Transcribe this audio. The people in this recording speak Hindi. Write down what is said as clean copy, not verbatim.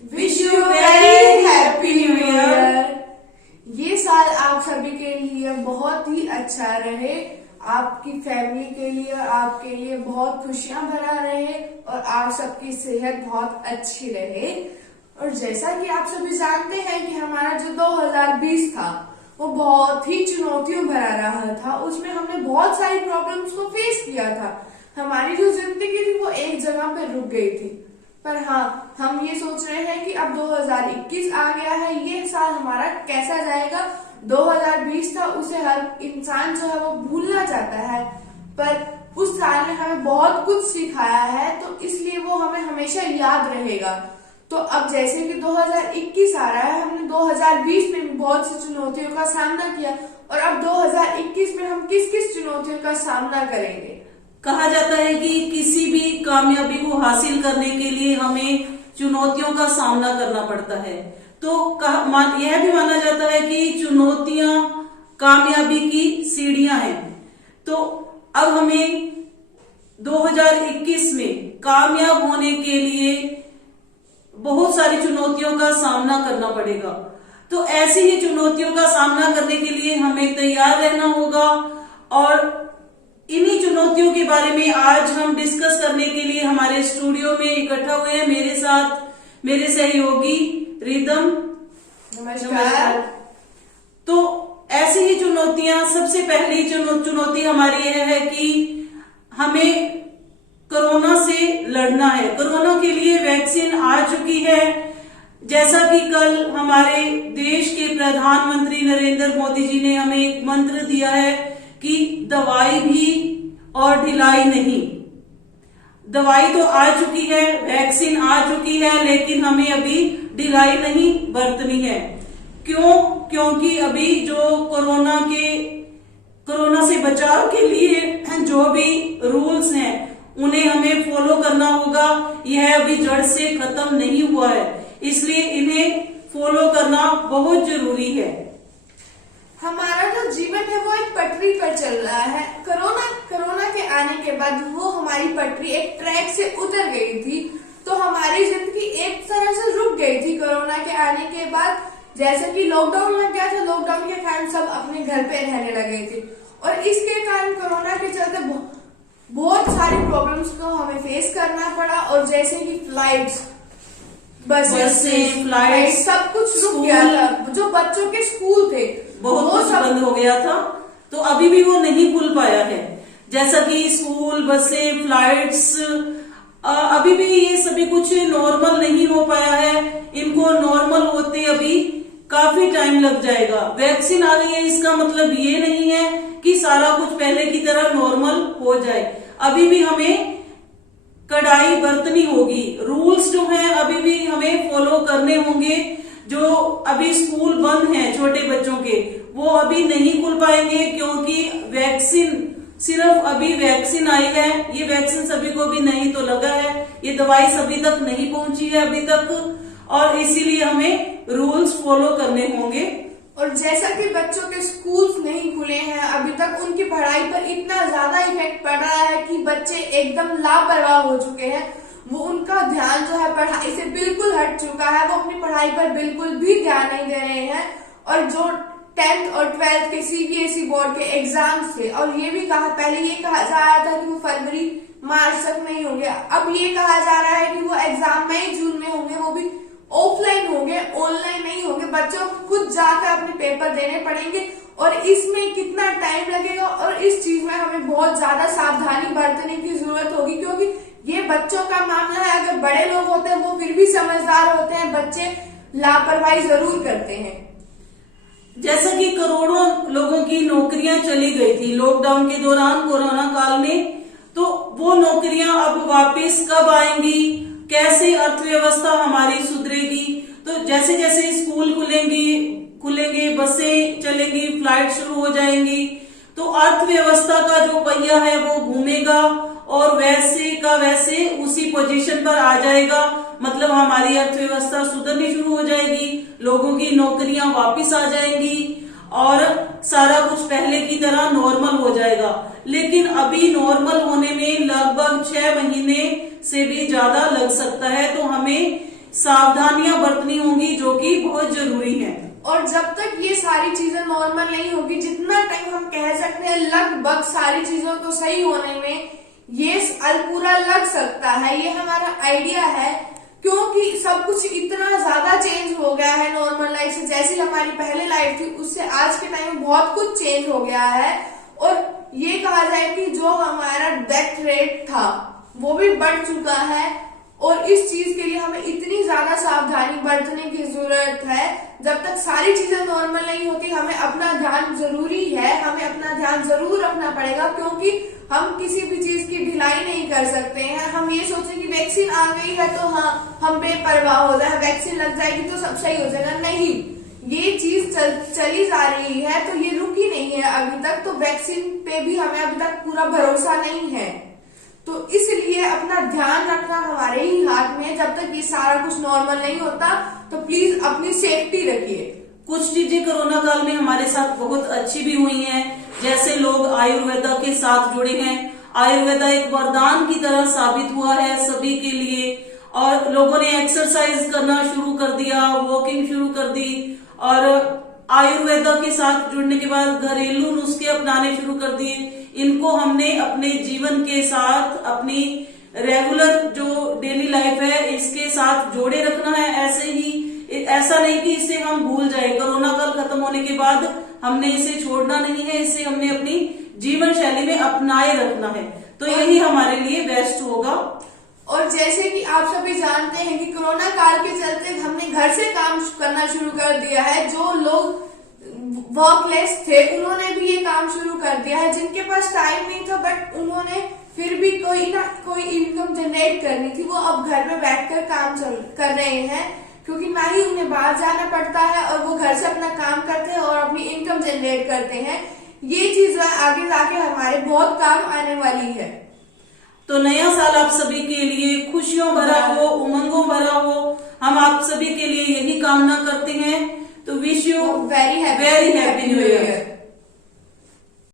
Wish you very happy new year. ये साल आप सभी के लिए बहुत ही अच्छा रहे, आपकी फैमिली के लिए, आपके लिए बहुत खुशियां भरा रहे और आप सबकी सेहत बहुत अच्छी रहे। और जैसा कि आप सभी जानते हैं कि हमारा जो 2020 था वो बहुत ही चुनौतियों भरा रहा था। उसमें हमने बहुत सारी प्रॉब्लम्स को फेस किया था। हमारी जो जिंदगी थी वो एक जगह पे रुक गई थी। पर हाँ, हम ये सोच रहे हैं कि अब 2021 आ गया है, ये साल हमारा कैसा जाएगा। 2020 था, उसे हर इंसान जो है वो भूलना चाहता है, पर उस साल ने हमें बहुत कुछ सिखाया है, तो इसलिए वो हमें हमेशा याद रहेगा। तो अब जैसे कि 2021 आ रहा है, हमने 2020 में भी बहुत सी चुनौतियों का सामना किया और अब 2021 में हम किस किस चुनौतियों का सामना करेंगे। कहा जाता है कि किसी भी कामयाबी को हासिल करने के लिए हमें चुनौतियों का सामना करना पड़ता है। तो यह भी माना जाता है कि चुनौतियां कामयाबी की सीढ़ियां हैं। तो अब हमें 2021 में कामयाब होने के लिए बहुत सारी चुनौतियों का सामना करना पड़ेगा। तो ऐसी ही चुनौतियों का सामना करने के लिए हमें तैयार रहना होगा और इन्हीं चुनौतियों के बारे में आज हम डिस्कस करने के लिए हमारे स्टूडियो में इकट्ठा हुए हैं। मेरे साथ मेरे सहयोगी रिदम। नमस्कार। तो ऐसी ही चुनौतियां, सबसे पहली चुनौती हमारी यह है कि हमें कोरोना से लड़ना है। कोरोना के लिए वैक्सीन आ चुकी है। जैसा कि कल हमारे देश के प्रधानमंत्री नरेंद्र मोदी जी ने हमें एक मंत्र दिया है कि दवाई भी और ढिलाई नहीं। दवाई तो आ चुकी है, वैक्सीन आ चुकी है, लेकिन हमें अभी ढिलाई नहीं बरतनी है। क्यों? क्योंकि अभी जो कोरोना से बचाव के लिए जो भी रूल्स हैं उन्हें हमें फॉलो करना होगा। यह अभी जड़ से खत्म नहीं हुआ है, इसलिए इन्हें फॉलो करना बहुत जरूरी है। हमारा जो जीवन है वो एक पटरी पर चल रहा है। कोरोना के आने के बाद वो हमारी पटरी एक ट्रैक से उतर गई थी, तो हमारी जिंदगी एक तरह से रुक गई थी। कोरोना के आने के बाद जैसे कि लॉकडाउन लग गया था, लॉकडाउन के कारण सब अपने घर पे रहने लगे थे और इसके कारण कोरोना के चलते बहुत सारी प्रॉब्लम्स को हमें फेस करना पड़ा। और जैसे कि फ्लाइट्स, बसें, फ्लाइट सब कुछ रुक गया था। जो बच्चों के स्कूल थे बहुत कुछ बंद हो गया था, तो अभी भी वो नहीं खुल पाया है। जैसा कि स्कूल, बसें, फ्लाइट्स, अभी भी ये सभी कुछ नॉर्मल नहीं हो पाया है। इनको नॉर्मल होते अभी काफी टाइम लग जाएगा। वैक्सीन आ गई है, इसका मतलब ये नहीं है कि सारा कुछ पहले की तरह नॉर्मल हो जाए। अभी भी हमें कड़ाई बरतनी होगी। रूल्स जो हैं अभी भी हमें फॉलो करने होंगे। जो अभी स्कूल बंद हैं छोटे बच्चों के, वो अभी नहीं खुल पाएंगे क्योंकि सिर्फ अभी वैक्सीन आई है। ये वैक्सीन सभी को भी नहीं तो लगा है, ये दवाई सभी तक नहीं पहुंची है अभी तक, और इसीलिए हमें रूल्स फॉलो करने होंगे। और जैसा कि बच्चों के स्कूल्स नहीं खुले हैं अभी तक, उनकी पढ़ाई पर इतना ज्यादा इफेक्ट पड़ रहा है कि बच्चे एकदम लापरवाह हो चुके हैं। वो उनका ध्यान जो है पढ़ाई से बिल्कुल हट चुका है। वो अपनी पढ़ाई पर बिल्कुल भी ध्यान नहीं दे रहे हैं। और जो 10th और 12th के CBSE बोर्ड के एग्जाम्स थे, और ये भी पहले ये कहा जा रहा था कि वो फरवरी मार्च तक नहीं होंगे, अब ये कहा जा रहा है कि वो एग्जाम मई जून में होंगे, वो भी ऑफलाइन होंगे, ऑनलाइन नहीं होंगे। बच्चों को खुद जाकर अपने पेपर देने पड़ेंगे और इसमें कितना टाइम लगेगा। और इस चीज में हमें बहुत ज्यादा सावधानी बरतने की जरूरत होगी, क्योंकि ये बच्चों का मामला है। अगर बड़े लोग होते हैं वो फिर भी समझदार होते हैं, बच्चे लापरवाही जरूर करते हैं। जैसा कि करोड़ों लोगों की नौकरियां चली गई थी लॉकडाउन के दौरान, कोरोना काल में, तो वो नौकरियां अब वापस कब आएंगी, कैसे अर्थव्यवस्था हमारी सुधरेगी। तो जैसे जैसे स्कूल खुलेंगे, बसें चलेंगी, फ्लाइट शुरू हो जाएंगी, तो अर्थव्यवस्था का जो पहिया है वो घूमेगा और वैसे का वैसे उसी पोजीशन पर आ जाएगा। मतलब हमारी अर्थव्यवस्था सुधरनी शुरू हो जाएगी, लोगों की नौकरियां वापस आ जाएंगी और सारा कुछ पहले की तरह नॉर्मल हो जाएगा। लेकिन अभी नॉर्मल होने में लगभग 6 महीने से भी ज्यादा लग सकता है। तो हमें सावधानियां बरतनी होंगी, जो कि बहुत जरूरी है। और जब तक ये सारी चीजें नॉर्मल नहीं होगी, जितना टाइम हम कह सकते हैं लगभग सारी चीजों को सही होने में ये साल पूरा लग सकता है, ये हमारा आइडिया है, क्योंकि सब कुछ इतना ज्यादा चेंज हो गया है नॉर्मल लाइफ से। जैसी हमारी पहले लाइफ थी उससे आज के टाइम में बहुत कुछ चेंज हो गया है। और ये कहा जाए कि जो हमारा डेथ रेट था वो भी बढ़ चुका है, और इस चीज के लिए हमें इतनी ज्यादा सावधानी बरतने की जरूरत है। जब तक सारी चीजें नॉर्मल नहीं होती, हमें अपना ध्यान जरूरी है, हमें अपना ध्यान जरूर रखना पड़ेगा, क्योंकि हम किसी भी चीज की ढिलाई नहीं कर सकते हैं। हम ये सोचें कि वैक्सीन आ गई है तो हाँ हम बेपरवाह हो जाए, वैक्सीन लग जाएगी तो सब सही हो जाएगा, नहीं, ये चीज चली जा रही है, तो ये रुकी नहीं है अभी तक। तो वैक्सीन पे भी हमें अभी तक पूरा भरोसा नहीं है, तो इसलिए अपना ध्यान रखना हमारे ही हाथ में है। जब तक ये सारा कुछ नॉर्मल नहीं होता तो प्लीज अपनी सेफ्टी रखिए। कुछ चीजें कोरोना काल में हमारे साथ बहुत अच्छी भी हुई हैं, जैसे लोग आयुर्वेदा के साथ जुड़े हैं। आयुर्वेदा एक वरदान की तरह साबित हुआ है सभी के लिए, और लोगों ने एक्सरसाइज करना शुरू कर दिया, वॉकिंग शुरू कर दी, और आयुर्वेदा के साथ जुड़ने के बाद घरेलू नुस्खे अपनाने शुरू कर दिए। इनको हमने अपने जीवन के साथ, अपनी रेगुलर जो डेली लाइफ है इसके साथ जोड़े रखना है। ऐसे ही, ऐसा नहीं कि इसे हम भूल जाए। कोरोना काल खत्म होने के बाद हमने इसे छोड़ना नहीं है, इसे हमने अपनी जीवन शैली में अपनाए रखना है, तो यही हमारे लिए बेस्ट होगा। और जैसे कि आप सभी जानते हैं कि कोरोना काल के चलते हमने घर से काम करना शुरू कर दिया है। जो लोग वर्कलेस थे उन्होंने भी ये काम शुरू कर दिया है, जिनके पास टाइम नहीं था बट उन्होंने फिर भी कोई ना कोई इनकम जनरेट करनी थी, वो अब घर में बैठकर काम कर रहे हैं, क्योंकि ना ही उन्हें बाहर जाना पड़ता है और वो घर से अपना काम करते हैं और अपनी इनकम जनरेट करते हैं। ये चीज आगे जाके हमारे बहुत काम आने वाली है। तो नया साल आप सभी के लिए खुशियों भरा हो, उमंगों भरा हो, हम आप सभी के लिए यही कामना करते हैं। तो wish you very happy new year.